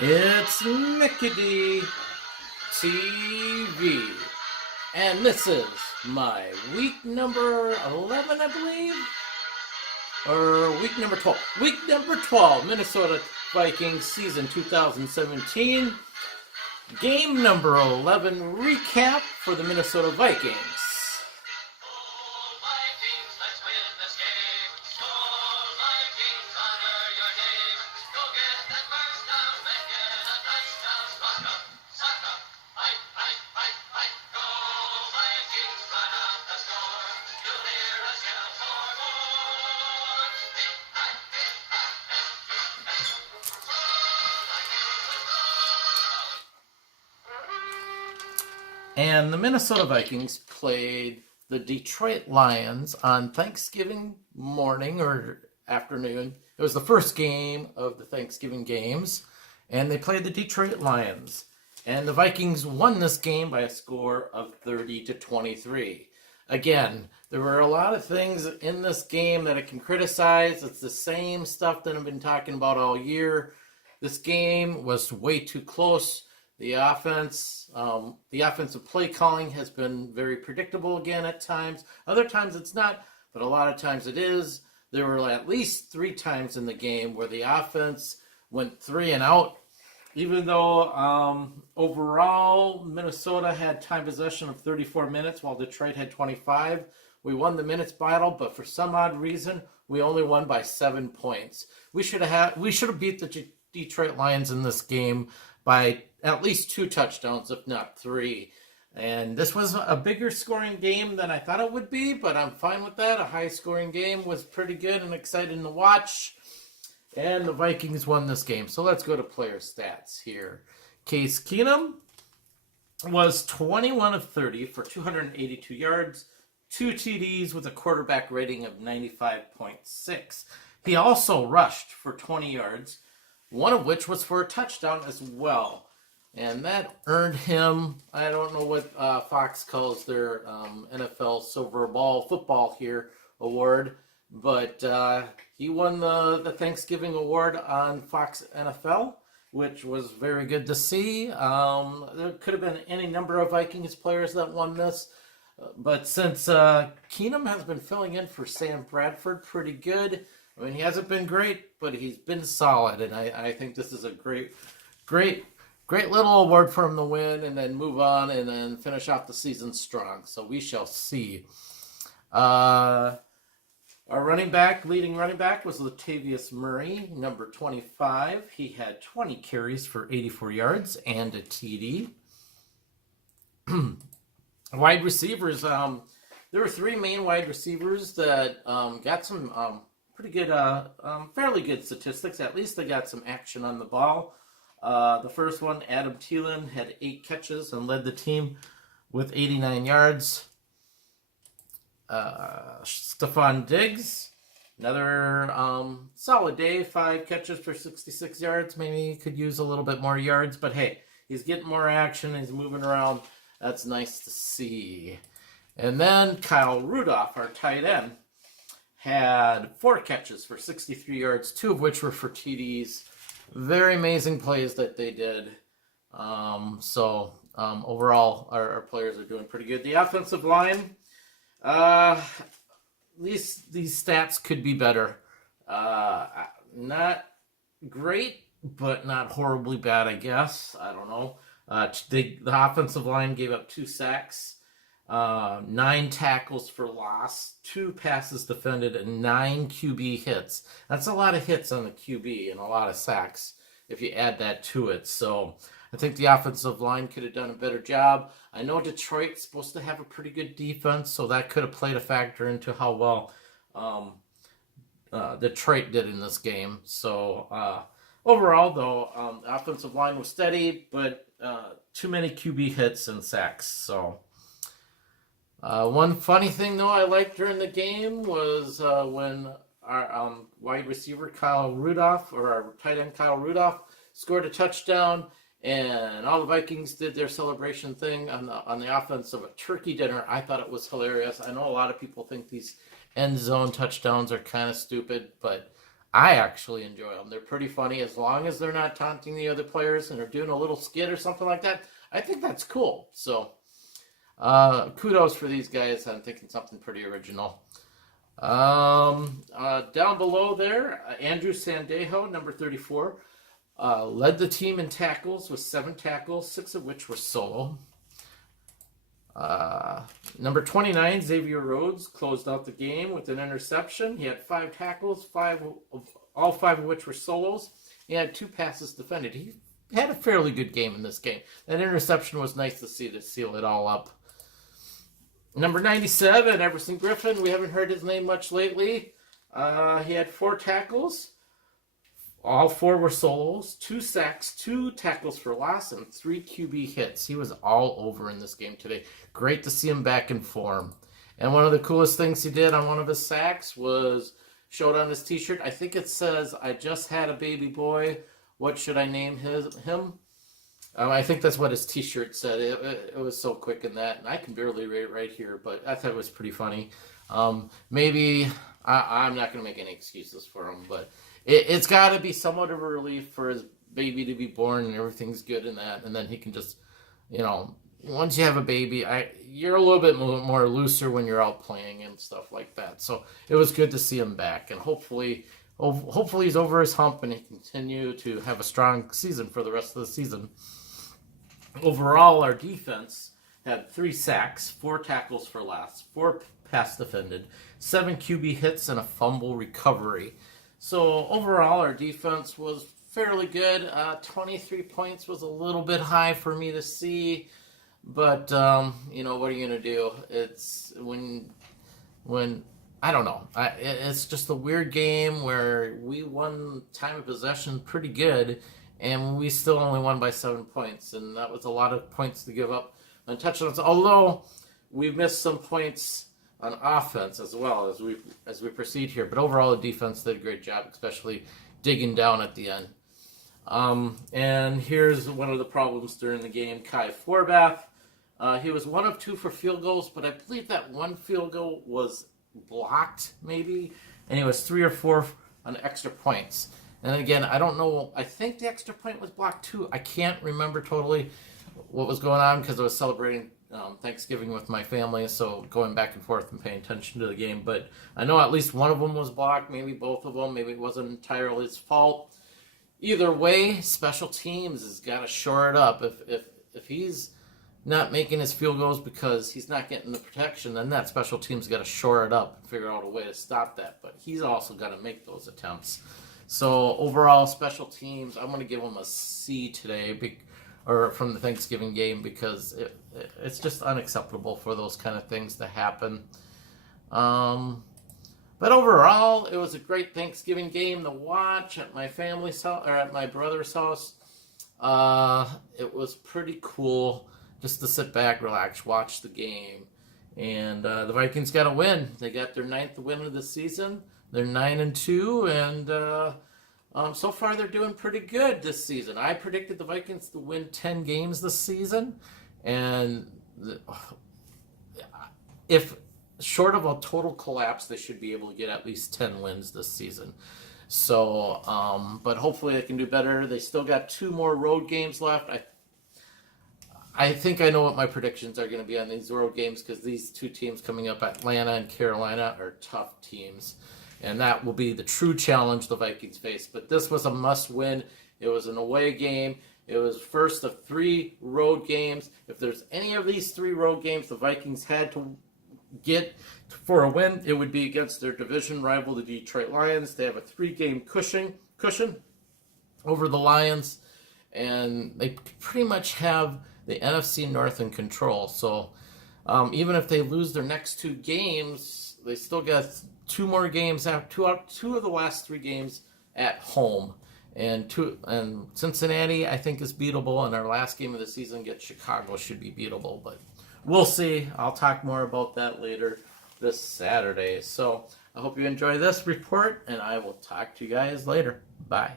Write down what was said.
It's Mickey D TV, and this is my week number 11, I believe, or week number 12. Week number 12, Minnesota Vikings season 2017. Game number 11 recap for the Minnesota Vikings. And the Minnesota Vikings played the Detroit Lions on Thanksgiving morning or afternoon. It was the first game of the Thanksgiving games, and they played the Detroit Lions. And the Vikings won this game by a score of 30-23. Again, there were a lot of things in this game that I can criticize. It's the same stuff that I've been talking about all year. This game was way too close. The offensive play calling has been very predictable again at times. Other times it's not, but a lot of times it is. There were at least 3 times in the game where the offense went 3 and out, even though overall Minnesota had time possession of 34 minutes while Detroit had 25. We won the minutes battle, but for some odd reason, we only won by 7 points. We should have beat the Detroit Lions in this game by at least 2 touchdowns, if not 3. And this was a bigger scoring game than I thought it would be, but I'm fine with that. A high scoring game was pretty good and exciting to watch. And the Vikings won this game. So let's go to player stats here. Case Keenum was 21 of 30 for 282 yards, 2 TDs with a quarterback rating of 95.6. He also rushed for 20 yards, one of which was for a touchdown as well. And that earned him, I don't know what Fox calls their NFL Silver Ball football here award, but he won the Thanksgiving award on Fox NFL, which was very good to see. There could have been any number of Vikings players that won this, but since Keenum has been filling in for Sam Bradford pretty good, I mean, he hasn't been great, but he's been solid, and I think this is a great little award for him to win and then move on and then finish off the season strong. So we shall see. Our leading running back was Latavius Murray, number 25. He had 20 carries for 84 yards and a TD. Wide receivers, there were 3 main wide receivers that got some pretty good, fairly good statistics. At least they got some action on the ball. The first one, Adam Thielen, had 8 catches and led the team with 89 yards. Stephon Diggs, another solid day, 5 catches for 66 yards. Maybe he could use a little bit more yards, but hey, he's getting more action. He's moving around. That's nice to see. And then Kyle Rudolph, our tight end, had 4 catches for 63 yards, 2 of which were for TDs. Very amazing plays that they did. Overall, our players are doing pretty good. The offensive line, these stats could be better. Not great, but not horribly bad, I guess. I don't know. The offensive line gave up 2 sacks, 9 tackles for loss, 2 passes defended, and 9 QB hits. That's a lot of hits on the QB and a lot of sacks if you add that to it. So I think the offensive line could have done a better job. I know Detroit's supposed to have a pretty good defense, so that could have played a factor into how well Detroit did in this game. So overall, though, the offensive line was steady, but too many QB hits and sacks. So one funny thing, though, I liked during the game was when our wide receiver Kyle Rudolph, or our tight end Kyle Rudolph, scored a touchdown, and all the Vikings did their celebration thing on the offense of a turkey dinner. I thought it was hilarious. I know a lot of people think these end zone touchdowns are kind of stupid, but I actually enjoy them. They're pretty funny as long as they're not taunting the other players and are doing a little skit or something like that. I think that's cool. So kudos for these guys on thinking something pretty original. Down below there, Andrew Sandejo, number 34, led the team in tackles with 7 tackles, 6 of which were solo. Number 29, Xavier Rhodes, closed out the game with an interception. He had 5 tackles, all 5 of which were solos. He had 2 passes defended. He had a fairly good game in this game. That interception was nice to see to seal it all up. Number 97, Everson Griffin. We haven't heard his name much lately. He had 4 tackles. All 4 were solos, 2 sacks, 2 tackles for loss, and 3 QB hits. He was all over in this game today. Great to see him back in form. And one of the coolest things he did on one of his sacks was showed on his t-shirt. I think it says, "I just had a baby boy. What should I name him?" I think that's what his t-shirt said. It was so quick in that, and I can barely read it right here, but I thought it was pretty funny. Maybe I'm not going to make any excuses for him, but it's got to be somewhat of a relief for his baby to be born and everything's good in that, and then he can just, once you have a baby, you're a little bit more looser when you're out playing and stuff like that. So it was good to see him back, and hopefully he's over his hump and he continue to have a strong season for the rest of the season. Overall, our defense had 3 sacks, 4 tackles for loss, 4 pass defended, 7 QB hits, and a fumble recovery. So overall, our defense was fairly good. 23 points was a little bit high for me to see, but what are you gonna do? It's when I don't know. It's just a weird game where we won time of possession pretty good, and we still only won by 7 points, and that was a lot of points to give up on touchdowns. Although we missed some points on offense as well as we proceed here, but overall the defense did a great job, especially digging down at the end. And here's one of the problems during the game: Kai Forbath. He was 1 of 2 for field goals, but I believe that one field goal was blocked, maybe, and he was 3 or 4 on extra points. And again, I don't know. I think the extra point was blocked too. I can't remember totally what was going on because I was celebrating Thanksgiving with my family, so going back and forth and paying attention to the game. But I know at least one of them was blocked, maybe both of them. Maybe it wasn't entirely his fault. Either way, special teams has got to shore it up. If he's not making his field goals because he's not getting the protection, then that special team's got to shore it up and figure out a way to stop that. But he's also got to make those attempts. So overall, special teams, I'm going to give them a C today, or from the Thanksgiving game, because it's just unacceptable for those kind of things to happen. But overall, it was a great Thanksgiving game to watch at my family's house, or at my brother's house. It was pretty cool just to sit back, relax, watch the game. And the Vikings got a win. They got their 9th win of the season. They're 9-2, and so far they're doing pretty good this season. I predicted the Vikings to win 10 games this season, and if short of a total collapse, they should be able to get at least 10 wins this season. So, but hopefully they can do better. They still got 2 more road games left. I think I know what my predictions are going to be on these road games, because these 2 teams coming up, Atlanta and Carolina, are tough teams. And that will be the true challenge the Vikings face. But this was a must-win. It was an away game. It was first of 3 road games. If there's any of these 3 road games the Vikings had to get for a win, it would be against their division rival, the Detroit Lions. They have a 3-game cushion over the Lions. And they pretty much have the NFC North in control. So even if they lose their next 2 games, they still got 2 more games, two of the last 3 games at home, and Cincinnati I think is beatable, and our last game of the season against Chicago should be beatable, but we'll see. I'll talk more about that later this Saturday. So I hope you enjoy this report, and I will talk to you guys later. Bye.